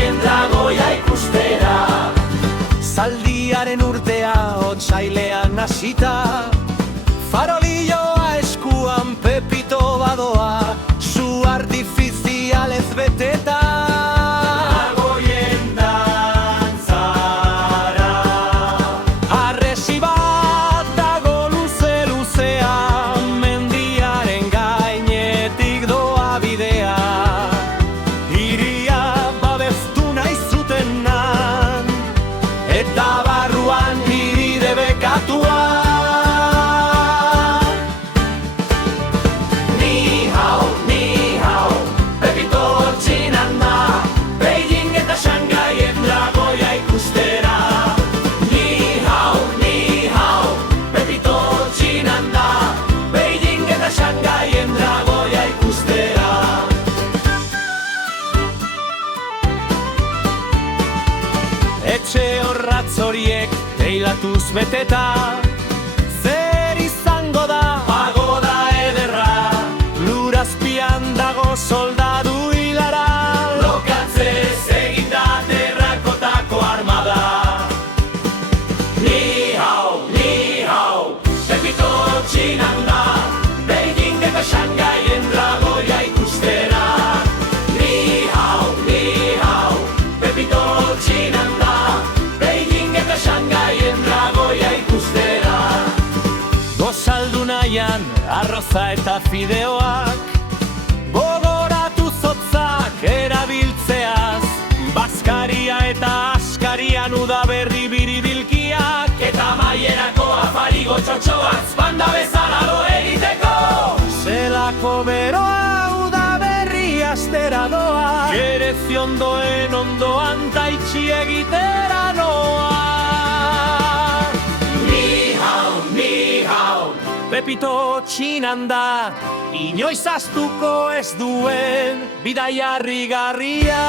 Shangaien dragoia ikustera. Zaldiaren urtea otsailean hasita, farolilloa eskuan Pepito badoa, su artifizialez beteta. Dragoien dantzara. Harresi bat dago luze-luzea, mendiaren gainetik doa bidea. Hiria babestu nahi zutenan, eta barruan hiri debekatua. Ni hao, Pepito txinan da, Beijing eta Shangaien dragoia ikustera. Ni hao, Pepito txinan da, Beijing eta Shangaien dragoia ikustera. Etxe horratz horiek teilatuz beteta, zer izango da Pagoda ederra, lurazpian dago soldadu hilara. lokatzez eginda terrakotako armada. Ni hao, Pepito txinan da, Beijing eta Shangaien dragoia ikustera. Ni hao, Pepito txinan da, Beijing eta Shangaien dragoia ikustera. Gozaldu nahian arroza eta fideoak, gogoratu zotzak erabiltzeaz, bazkaria eta askarian udaberri biribilkiak. Eta maierako afarigo txotxoak banda bezala lo egiteko. Zelako beroa udaberri astera doa, Gereziondoen ondoan taitxi egitera noa. Ni hao, Pepito txinan da, inoiz ahaztuko ez duen bidaiarrigarria.